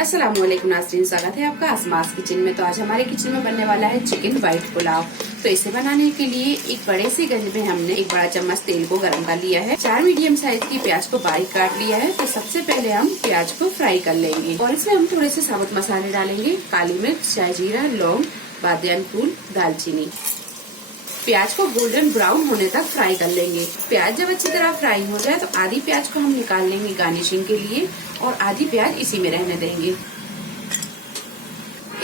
अस्सलामुअलैकुम नाज़रीन, स्वागत है आपका आसमास किचन में। तो आज हमारे किचन में बनने वाला है चिकन वाइट पुलाव। तो इसे बनाने के लिए एक बड़े से गंज में हमने एक बड़ा चम्मच तेल को गर्म कर लिया है। 4 मीडियम साइज की प्याज को बारीक काट लिया है। तो सबसे पहले हम प्याज को फ्राई कर लेंगे और इसमें हम थोड़े से साबुत मसाले डालेंगे। काली मिर्च, शाही जीरा, लौंग, बादियान फूल, दालचीनी। प्याज को गोल्डन ब्राउन होने तक फ्राई कर लेंगे। प्याज जब अच्छी तरह फ्राई हो जाए तो आधी प्याज को हम निकाल लेंगे गार्निशिंग के लिए और आधी प्याज इसी में रहने देंगे।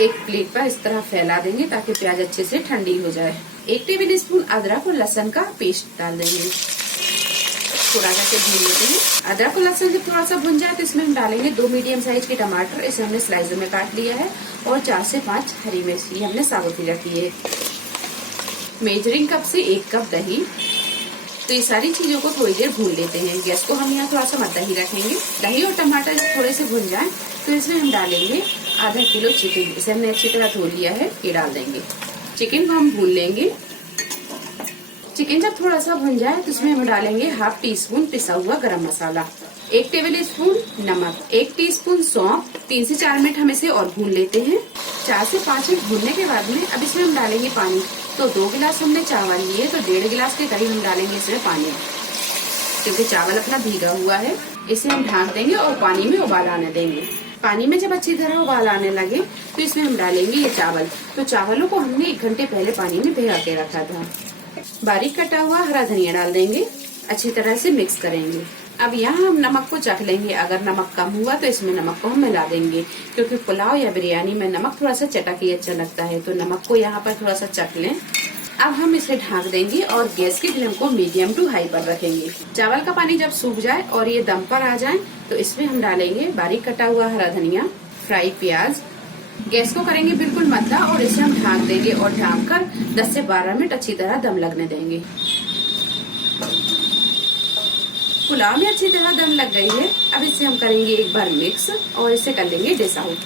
एक प्लेट पर इस तरह फैला देंगे ताकि प्याज अच्छे से ठंडी हो जाए। 1 टेबल स्पून अदरक और लहसुन का पेस्ट डाल देंगे। थोड़ा सा भून लेते हैं। अदरक और लहसुन जब थोड़ा सा भुन जाए तो इसमें हम डालेंगे 2 मीडियम साइज के टमाटर। इसे हमने स्लाइसों में काट लिया है और 4 से 5 हरी मिर्च हमने साबुत ही रखी है। मेजरिंग कप से 1 कप दही। तो ये सारी चीजों को थोड़ी देर भून लेते हैं। गैस को हम यहाँ थोड़ा सा मद्दा ही रखेंगे। दही और टमाटर जब थोड़े से भुन जाएं तो इसमें हम डालेंगे आधा किलो चिकन। इसे हमने अच्छी तरह धो लिया है, ये डाल देंगे। चिकन को हम भून लेंगे। चिकन जब थोड़ा सा भुन जाए तो इसमें हम डालेंगे 1/2 टीस्पून पिसा हुआ गरम मसाला, 1 टेबल स्पून नमक, 1 टीस्पून सौंफ। 3 से 4 मिनट हम इसे और भून लेते हैं। 4 से 5 मिनट भूनने के बाद में अब इसमें हम डालेंगे पानी। तो 2 गिलास हमने चावल लिए तो 1.5 गिलास के करीब हम डालेंगे इसमें पानी, क्योंकि चावल अपना भीगा हुआ है। इसे हम ढक देंगे और पानी में उबाल आने देंगे। पानी में जब अच्छी तरह उबाल आने लगे तो इसमें हम डालेंगे ये चावल। तो चावलों को हमने 1 घंटे पहले पानी में भिगा के रखा था। बारीक कटा हुआ हरा धनिया डाल देंगे, अच्छी तरह से मिक्स करेंगे। अब यहाँ हम नमक को चख लेंगे। अगर नमक कम हुआ तो इसमें नमक को हम मिला देंगे, क्योंकि पुलाव या बिरयानी में नमक थोड़ा सा चटक ही अच्छा लगता है। तो नमक को यहाँ पर थोड़ा सा चख लें। अब हम इसे ढक देंगे और गैस की फ्लेम को मीडियम टू हाई पर रखेंगे। चावल का पानी जब सूख जाए और ये दम पर आ जाए तो इसमें हम डालेंगे बारीक कटा हुआ हरा धनिया, फ्राई प्याज। गैस को करेंगे बिल्कुल मंदा और इसे हम ढक देंगे और ढक कर 10 से 12 मिनट अच्छी तरह दम लगने देंगे। पुलाव में अच्छी तरह दम लग गई है। अब इसे हम करेंगे एक बार मिक्स और इसे कर लेंगे डिश आउट।